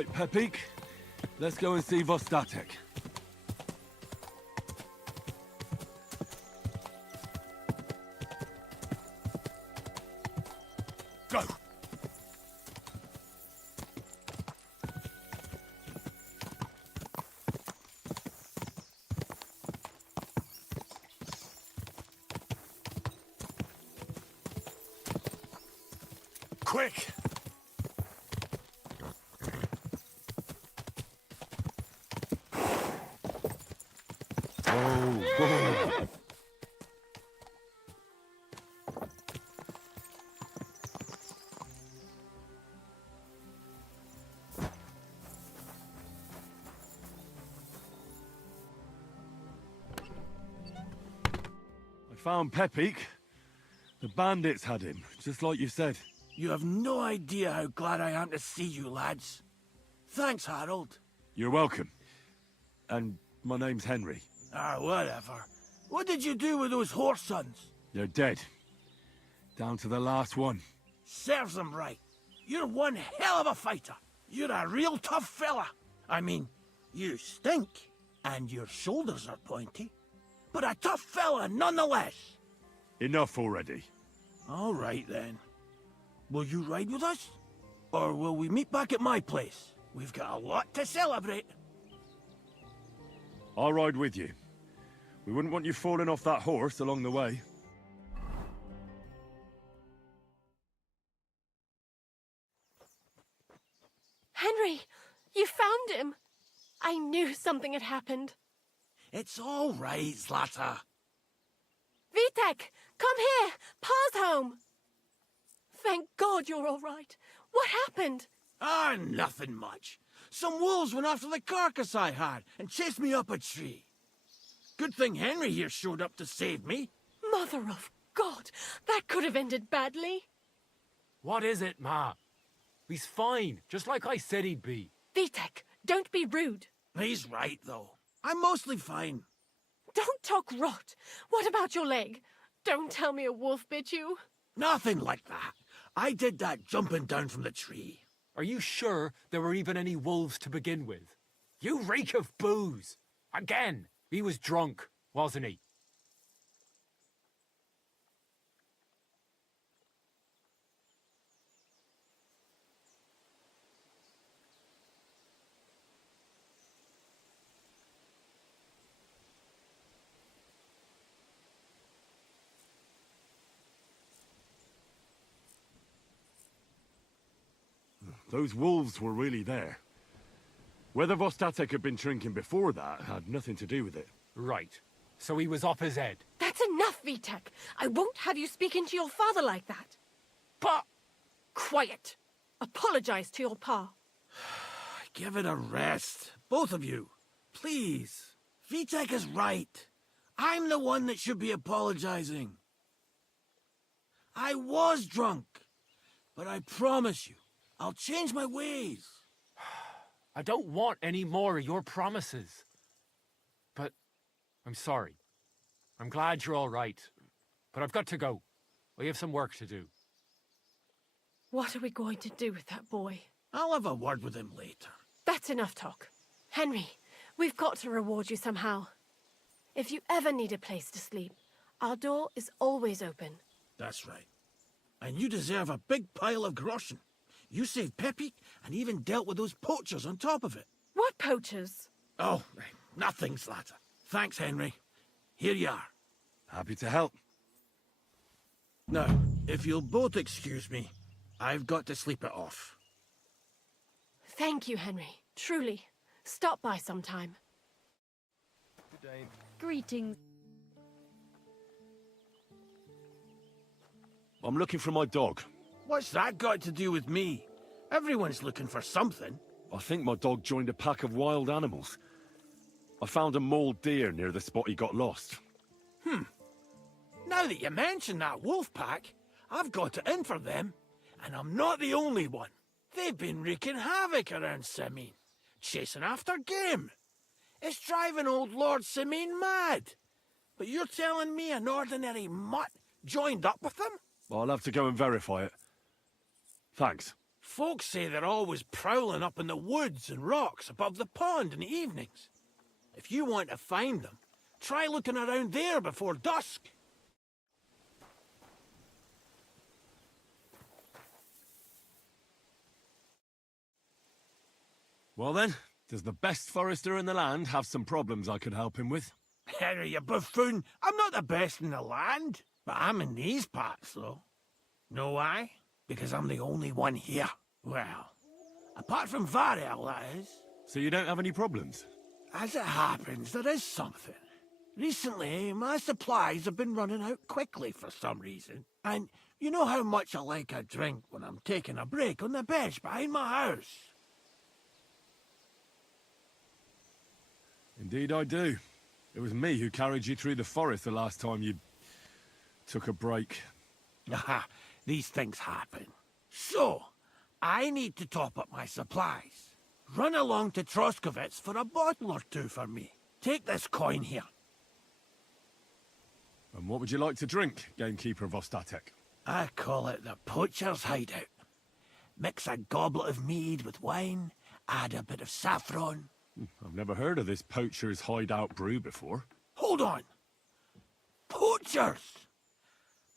Right, Pepik. Let's go and see Vostatek. Go! Quick! Whoa. I found Pepik. The bandits had him, just like you said. You have no idea how glad I am to see you, lads. Thanks, Harold. You're welcome. And my name's Henry. Whatever. What did you do with those horse sons? They're dead. Down to the last one. Serves them right. You're one hell of a fighter. You're a real tough fella. I mean, you stink, and your shoulders are pointy. But a tough fella nonetheless. Enough already. All right, then. Will you ride with us? Or will we meet back at my place? We've got a lot to celebrate. I'll ride with you. We wouldn't want you falling off that horse along the way. Henry, you found him. I knew something had happened. It's all right, Zlata. Vitek, come here. Pa's home. Thank God you're all right. What happened? Nothing much. Some wolves went after the carcass I had and chased me up a tree. Good thing Henry here showed up to save me. Mother of God, that could have ended badly. What is it, Ma? He's fine, just like I said he'd be. Vitek, don't be rude. He's right, though. I'm mostly fine. Don't talk rot. What about your leg? Don't tell me a wolf bit you. Nothing like that. I did that jumping down from the tree. Are you sure there were even any wolves to begin with? You reek of booze! Again! He was drunk, wasn't he? Those wolves were really there. Whether Vostatek had been drinking before that had nothing to do with it. Right. So he was off his head. That's enough, Vitek. I won't have you speaking to your father like that. Pa! Quiet. Apologize to your pa. Give it a rest. Both of you. Please. Vitek is right. I'm the one that should be apologizing. I was drunk. But I promise you, I'll change my ways. I don't want any more of your promises. But I'm sorry. I'm glad you're all right. But I've got to go. We have some work to do. What are we going to do with that boy? I'll have a word with him later. That's enough talk. Henry, we've got to reward you somehow. If you ever need a place to sleep, our door is always open. That's right. And you deserve a big pile of groschen. You saved Pepik and even dealt with those poachers on top of it. What poachers? Oh, nothing, Zlata. Thanks, Henry. Here you are. Happy to help. Now, if you'll both excuse me, I've got to sleep it off. Thank you, Henry. Truly. Stop by sometime. Good day. Greetings. I'm looking for my dog. What's that got to do with me? Everyone's looking for something. I think my dog joined a pack of wild animals. I found a mauled deer near the spot he got lost. Now that you mention that wolf pack, I've got it in for them. And I'm not the only one. They've been wreaking havoc around Simene, chasing after game. It's driving old Lord Simene mad. But you're telling me an ordinary mutt joined up with them? I'll have to go and verify it. Thanks. Folks say they're always prowling up in the woods and rocks above the pond in the evenings. If you want to find them, try looking around there before dusk. Well then, does the best forester in the land have some problems I could help him with? Henry, you buffoon, I'm not the best in the land, but I'm in these parts, though. Know why? Because I'm the only one here. Well, apart from Varel, that is. So you don't have any problems? As it happens, there is something. Recently, my supplies have been running out quickly for some reason. And you know how much I like a drink when I'm taking a break on the bench behind my house. Indeed I do. It was me who carried you through the forest the last time you took a break. Aha, these things happen. So, I need to top up my supplies. Run along to Troskovitz for a bottle or two for me. Take this coin here. And what would you like to drink, gamekeeper of Ostatek? I call it the poacher's hideout. Mix a goblet of mead with wine, add a bit of saffron. I've never heard of this poacher's hideout brew before. Hold on! Poachers!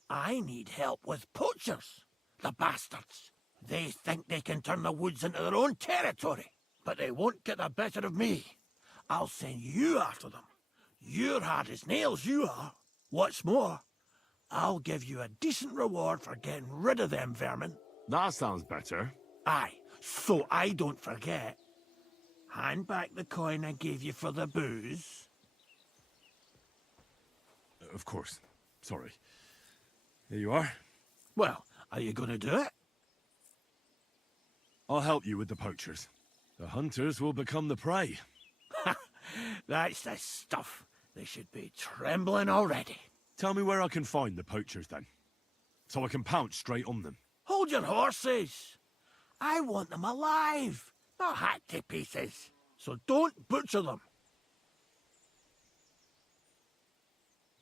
I need help with poachers. The bastards. They think they can turn the woods into their own territory, but they won't get the better of me. I'll send you after them. You're hard as nails, you are. What's more, I'll give you a decent reward for getting rid of them vermin. That sounds better. Aye, so I don't forget. Hand back the coin I gave you for the booze. Of course. Sorry. Here you are. Well, are you going to do it? I'll help you with the poachers. The hunters will become the prey. That's the stuff. They should be trembling already. Tell me where I can find the poachers, then. So I can pounce straight on them. Hold your horses. I want them alive, not hacked to pieces. So don't butcher them.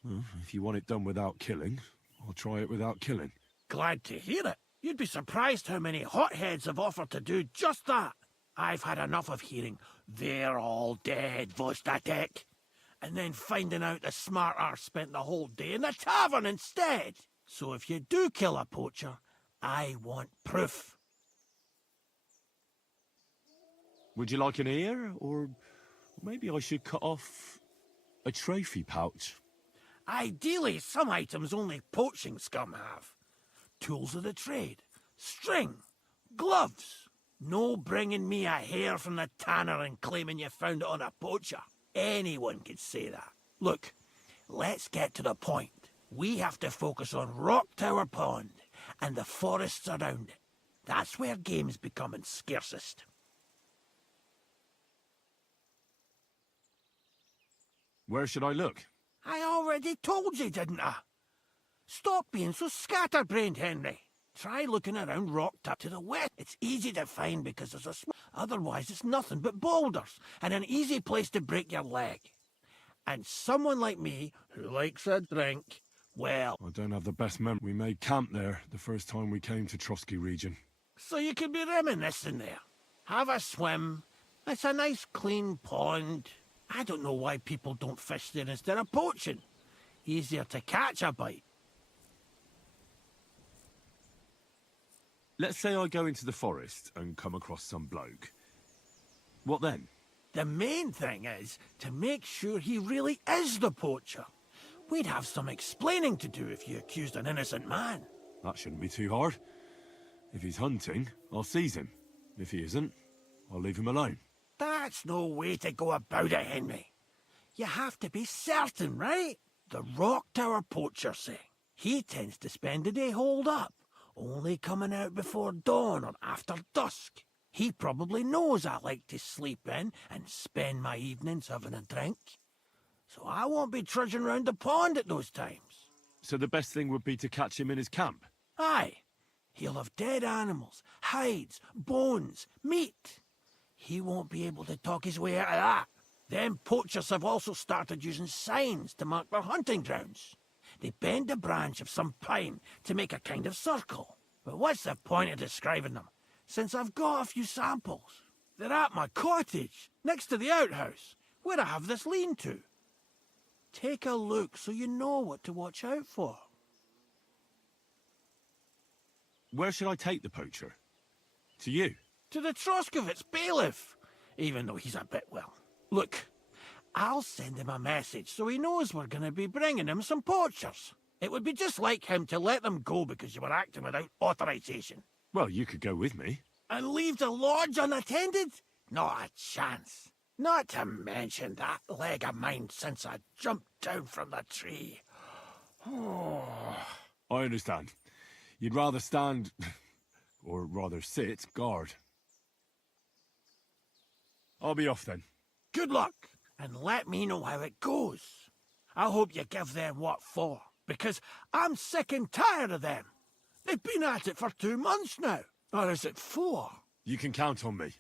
Well, if you want it done without killing, I'll try it without killing. Glad to hear it. You'd be surprised how many hotheads have offered to do just that. I've had enough of hearing, "They're all dead, Vostatek," and then finding out the smart arse spent the whole day in the tavern instead. So if you do kill a poacher, I want proof. Would you like an ear, or maybe I should cut off a trophy pouch? Ideally, some items only poaching scum have. Tools of the trade, string, gloves. No bringing me a hair from the tanner and claiming you found it on a poacher. Anyone could say that. Look, let's get to the point. We have to focus on Rock Tower Pond and the forests around it. That's where game's becoming scarcest. Where should I look? I already told you, didn't I? Stop being so scatterbrained, Henry. Try looking around Rock Tower to the west. It's easy to find because there's a otherwise it's nothing but boulders and an easy place to break your leg. And someone like me, who likes a drink, well... I don't have the best memory. We made camp there the first time we came to Trotsky region. So you could be reminiscing there. Have a swim. It's a nice clean pond. I don't know why people don't fish there instead of poaching. Easier to catch a bite. Let's say I go into the forest and come across some bloke. What then? The main thing is to make sure he really is the poacher. We'd have some explaining to do if you accused an innocent man. That shouldn't be too hard. If he's hunting, I'll seize him. If he isn't, I'll leave him alone. That's no way to go about it, Henry. You have to be certain, right? The Rock Tower poacher say. He tends to spend the day holed up, only coming out before dawn or after dusk. He probably knows I like to sleep in and spend my evenings having a drink. So I won't be trudging round the pond at those times. So the best thing would be to catch him in his camp? Aye. He'll have dead animals, hides, bones, meat. He won't be able to talk his way out of that. Them poachers have also started using signs to mark their hunting grounds. They bend a branch of some pine to make a kind of circle. But what's the point of describing them? since I've got a few samples. They're at my cottage, next to the outhouse, where I have this lean-to. Take a look so you know what to watch out for. Where should I take the poacher? To you? To the Troskovitz bailiff, even though he's a bit, well... Look, I'll send him a message so he knows we're going to be bringing him some poachers. It would be just like him to let them go because you were acting without authorization. Well, you could go with me. And leave the lodge unattended? Not a chance. Not to mention that leg of mine since I jumped down from the tree. I understand. You'd rather stand, or rather sit, guard. I'll be off then. Good luck, and let me know how it goes. I hope you give them what for, because I'm sick and tired of them. They've been at it for 2 months now. Or is it 4? You can count on me.